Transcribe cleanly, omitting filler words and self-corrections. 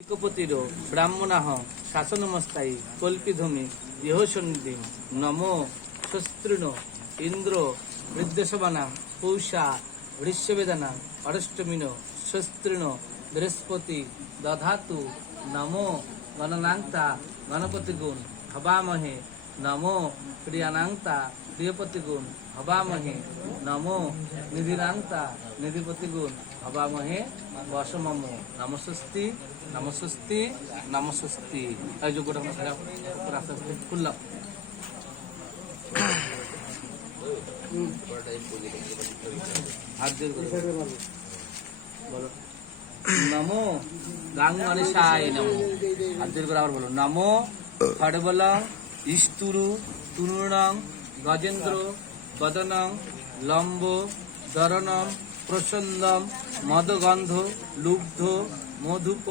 কপতির ব্রাহ্মণাহ শাসনমস্তায়ী কল্পিধমি ইহসন্নিধি নমো শস্ত্রিণ ইন্দ্র বৃদ্ধসবানা পৌষা বৃষ্যবেদানা অষ্টমিন শস্ত্রিণ বৃহস্পতি দধাতু নমো গণনান্তা গণপতিগুণ হবামহে নমো প্রিয়ানান্তা প্রিয়পতিগুণ হবামহে নমো নিধিনান্তা নিধিপতিগুণ হবামহে বসমম নমস্বস্তি নমস্বস্তি নমস্বস্তি। এই যোগ্যটা আস্তে আস্তে খুললাম। হাত দিয়ে বলো নমো গাঙ্গণেশায় নমো। হাত দিয়ে করে আবার বলো নমো খড়বলং ইস্তুরু তুনুরং গজেন্দ্র বদনং লম্ব দরনম প্রসন্দম মদগন্ধ লুব্ধ মধুপ